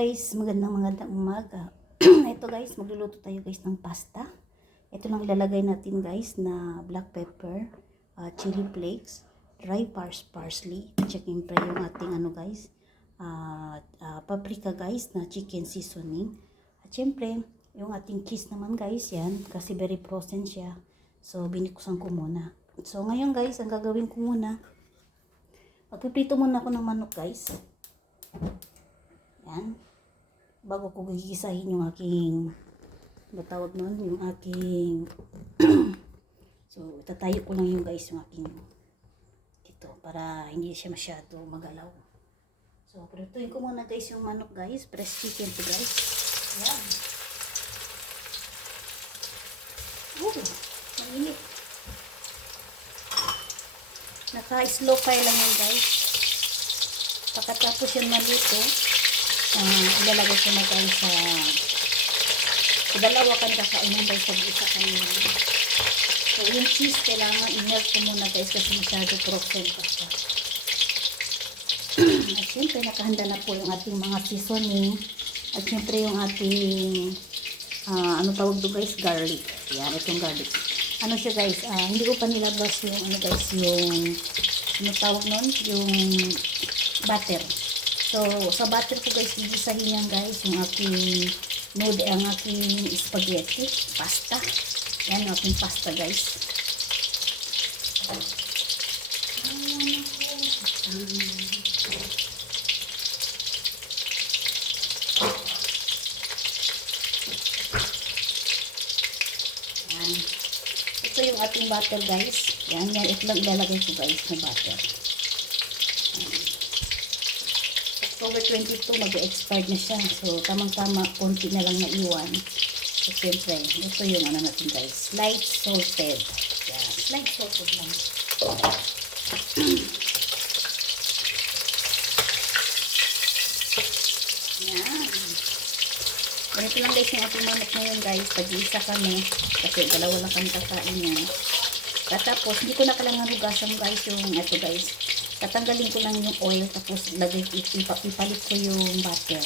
Guys, magandang umaga. Ito guys, magluluto tayo guys ng pasta. Ito lang ilalagay natin guys na black pepper, chili flakes, dry parsley, at siyempre yung ating guys, paprika guys na chicken seasoning. At siyempre, yung ating cheese naman guys yan, kasi very frozen siya. So, binikusan ko muna. So, ngayon guys, ang gagawin ko muna, magpiprito muna ako ng manok guys. Yan. Bago ko gigisahin yung aking, batawag nun, yung aking, so, tatayo ko lang yung guys, yung aking, dito, para hindi siya masyado magalaw. So, prituin ko muna guys yung manok guys, press chicken to guys. Yan. Mainit. Naka-slow fire lang yan guys. Pagkatapos yung maluto, ilalagay ko na guys sa dalawa kan kakainan guys sa isa kanina. So yung cheese kailangan i-melt ko muna guys kasi masyado frozen pa siya. At syempre nakahanda na po yung ating mga seasoning at syempre yung ating ano tawag doon guys, garlic. Yan, itong garlic. Ano siya guys, hindi ko pa nilabas yung guys, yung ano tawag nun, yung butter. So, sa butter ko guys, gigisahin yan guys, yung aking noodle, ang aking spaghetti, pasta. Yan, yung aking pasta guys. Yan. Ito yung ating butter guys. Yan, ito lang ilalagay ko guys na butter. October 22, mag-expired na siya. So, tamang-tama, konti na lang naiwan. So, siyempre, ito yung natin guys. Light salted. Yeah, light salted lang. Yan. Ganito lang guys yung ating manok ngayon guys. Pag-iisa kami. Kasi dalawa lang kami kakain yan. Tapos, hindi ko na kailangan hugasan guys yung ito guys. Tatanggalin ko lang yung oil, tapos ipalit ko yung butter.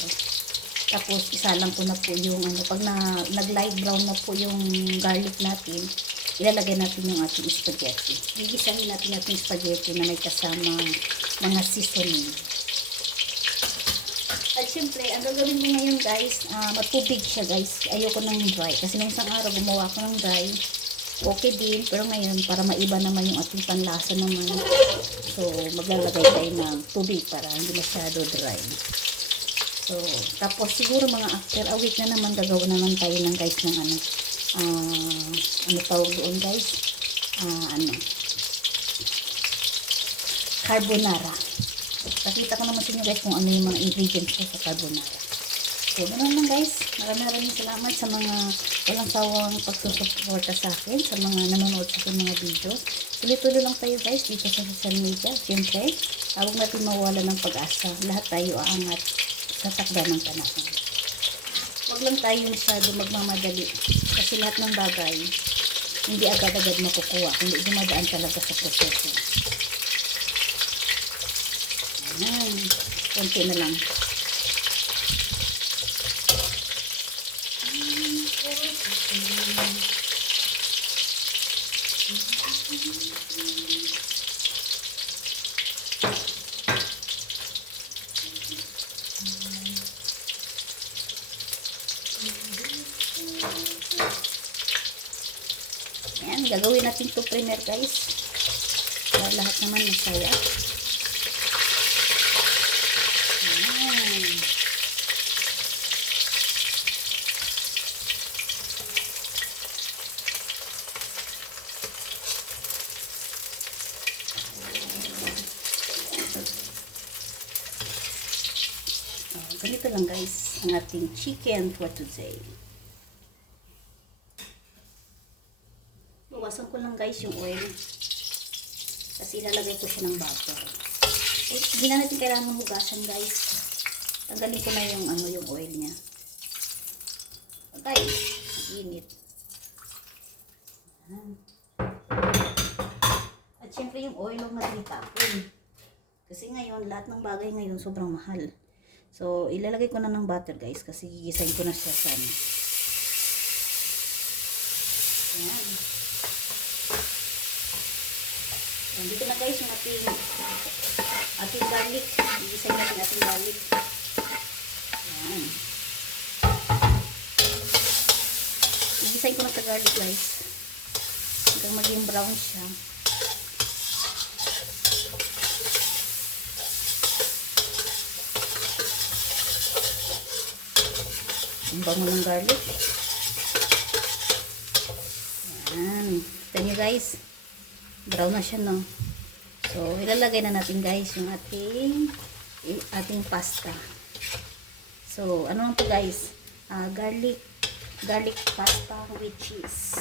Tapos isalang ko na po yung pag nag-light brown na po yung garlic natin, ilalagay natin yung ating spaghetti. Gigisahin natin yung spaghetti na may kasamang mga seasoning. At syempre, ang gagawin ko ngayon guys, matubig siya guys. Ayoko nang dry. Kasi nung isang araw gumawa ko ng dry, okay din, pero ngayon para maiba naman yung ating panlasa naman, so maglalagay tayo ng tubig para hindi masyado dry. So tapos siguro mga after a week na naman gagawin naman tayo ng guys ng ano tawag doon guys, carbonara. Pakita ko naman sa inyo guys kung ano yung mga ingredients ko sa carbonara. So, ganoon lang guys. Maraming salamat sa mga walang sawang pagsusuporta sa akin, sa mga nanonood sa akin mga videos. Tuloy-tuloy lang tayo guys dito sa social media. Siyempre, huwag natin mawala ng pag-asa. Lahat tayo aangat sa takda ng panahon. Huwag lang tayo masyado magmamadali. Kasi lahat ng bagay, hindi agad-agad makukuha. Hindi dumadaan talaga sa proseso. Ayan. Konti na lang. Ayan, gagawin natin ito primer guys para lahat naman masaya. Ayan. Ganito lang guys ang ating chicken for today. Bawasan ko lang guys yung oil kasi ilalagay ko siya ng butter. Hindi na natin kailangan hugasan guys. Tanggalin ko na yung yung oil niya. Guys, init. At syempre yung oil huwag natin itapon. Kasi ngayon, lahat ng bagay ngayon sobrang mahal. So, ilalagay ko na ng butter guys kasi gigisahin ko na siya sa ano. Ayan. Ayan. Dito na guys yung ating garlic. Gigisahin natin ating garlic. Ayan. Gigisahin ko na sa garlic guys. Hanggang maging brown siya. Ang bango ng garlic. Ayan. Kita nyo guys. Brown na siya, no? So, ilalagay na natin guys yung ating pasta. So, ano lang to guys? Garlic pasta with cheese.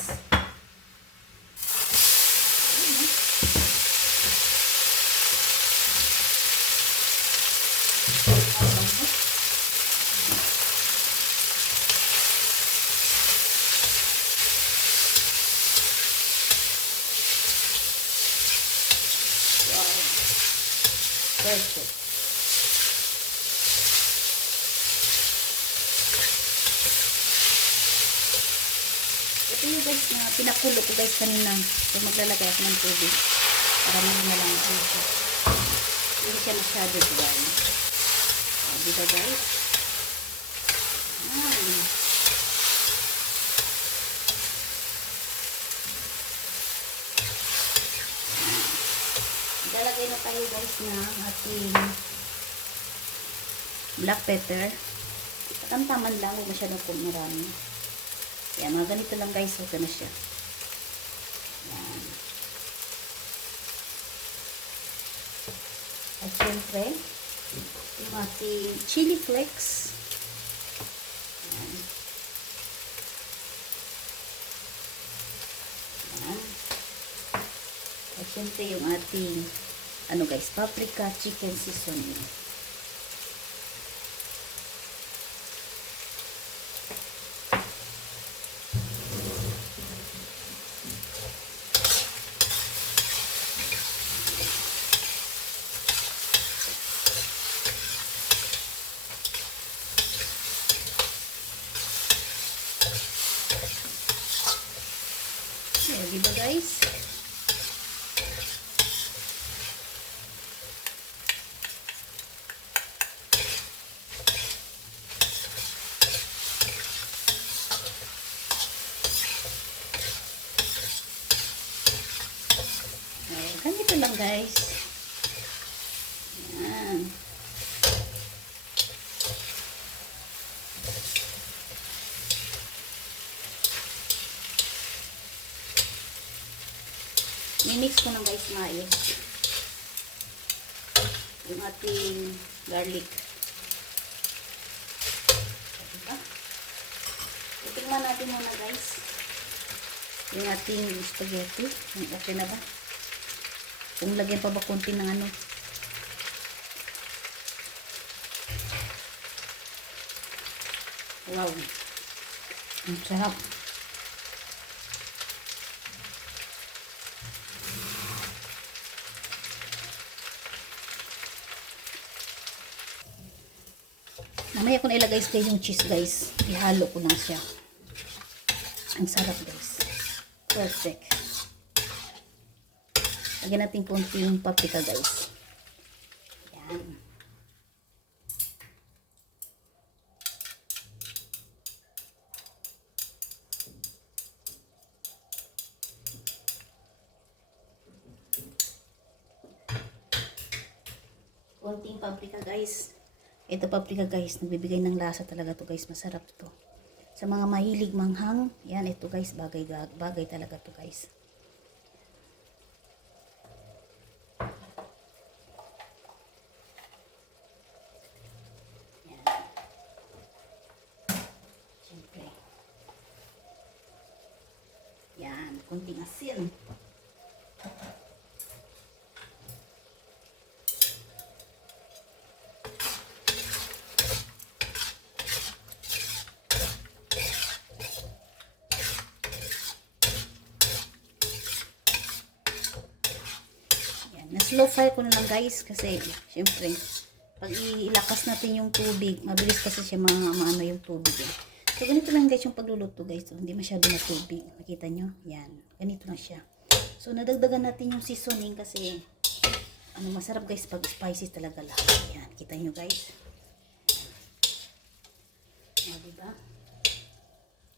Perfect. Ito yung guys na pinakulo ko guys kanina. So maglalagay ako ng tubig. Para na lang siya. Hindi siya masyado dry. Dito guys. Lalagay na tayo guys ng ating black pepper. Tamtaman lang, huwag masyadong marami. Yan, mga ganito lang guys, okay na siya. Yan. At syempre, yung ating chili flakes. Yan. Yan. At syempre yung ating ano guys, paprika chicken seasoning. Ayan, diba guys? Ganito lang guys. Yan. I-mix ko lang guys maayos. Yung ating garlic. Diba? Itingnan natin muna guys. Yung ating spaghetti. Okay na ba? Kung lagyan pa ba konti ng ano. Wow. Ang sarap. Mamaya ko na ilagay yung cheese guys. Ihalo ko lang siya. Ang sarap guys. Perfect. Lagyan natin konting paprika guys. Yan. Konting paprika guys. Ito paprika guys, nagbibigay ng lasa talaga to guys. Masarap to. Sa mga mahilig manghang, yan ito guys, bagay talaga to guys. Yan. Siyempre. Yan, konting asin. Na slow fire ko na lang guys kasi syempre pag ilakas natin yung tubig, mabilis kasi siya maano yung tubig eh. So, ganito lang guys yung pagluluto guys. So, hindi masyado na tubig. Nakita nyo? Yan. Ganito lang siya. So, nadagdagan natin yung seasoning kasi masarap guys pag spicy talaga lahat. Yan. Kita nyo guys. O, diba?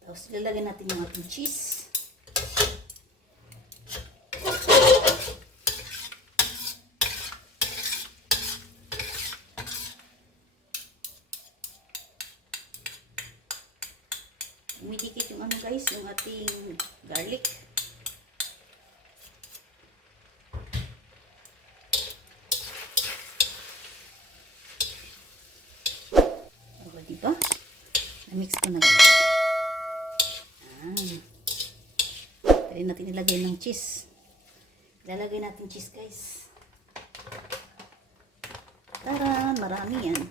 Tapos, ilalagay natin yung ating cheese. Umidikit yung guys, yung ating garlic. O, diba? Na-mix ko na guys. Pwede natin ilagay ng cheese. Ilalagay natin cheese guys. Tara, marami yan.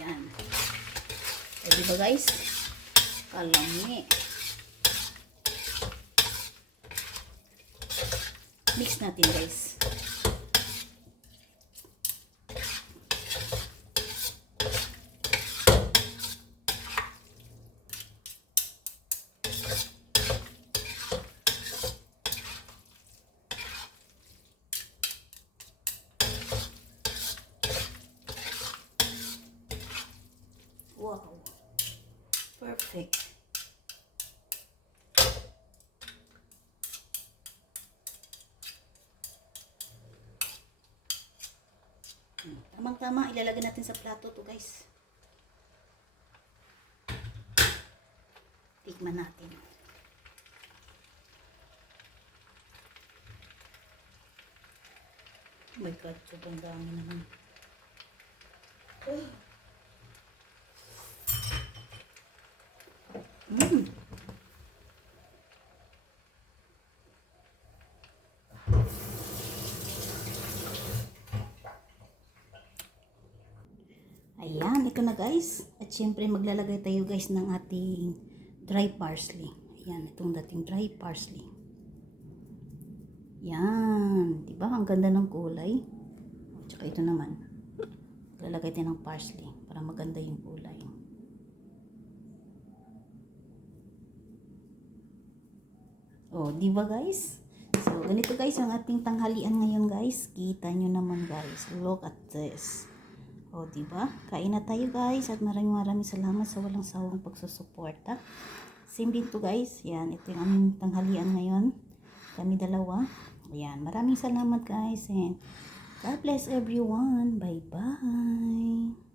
Yan. O, diba guys? Kalami. Mix natin guys. Wow. Perfect. Tamang-tama, ilalagay natin sa plato to guys. Tikman natin. Oh my God, sobrang dami naman. Ayan, ito na guys. At syempre maglalagay tayo guys ng ating dry parsley. Ayan, itong dating dry parsley. Yan, diba? Ang ganda ng kulay. At saka ito naman. Maglalagay tayo ng parsley para maganda yung kulay. Oh, diba guys? So, ganito guys ang ating tanghalian ngayon guys. Kita nyo naman guys. Look at this. O, diba? Kain na tayo guys at maraming salamat sa walang sawang pagsusuporta. Same din to guys. Yan, ito yung aming tanghalian ngayon. Kami dalawa. Yan, maraming salamat guys and God bless everyone. Bye bye.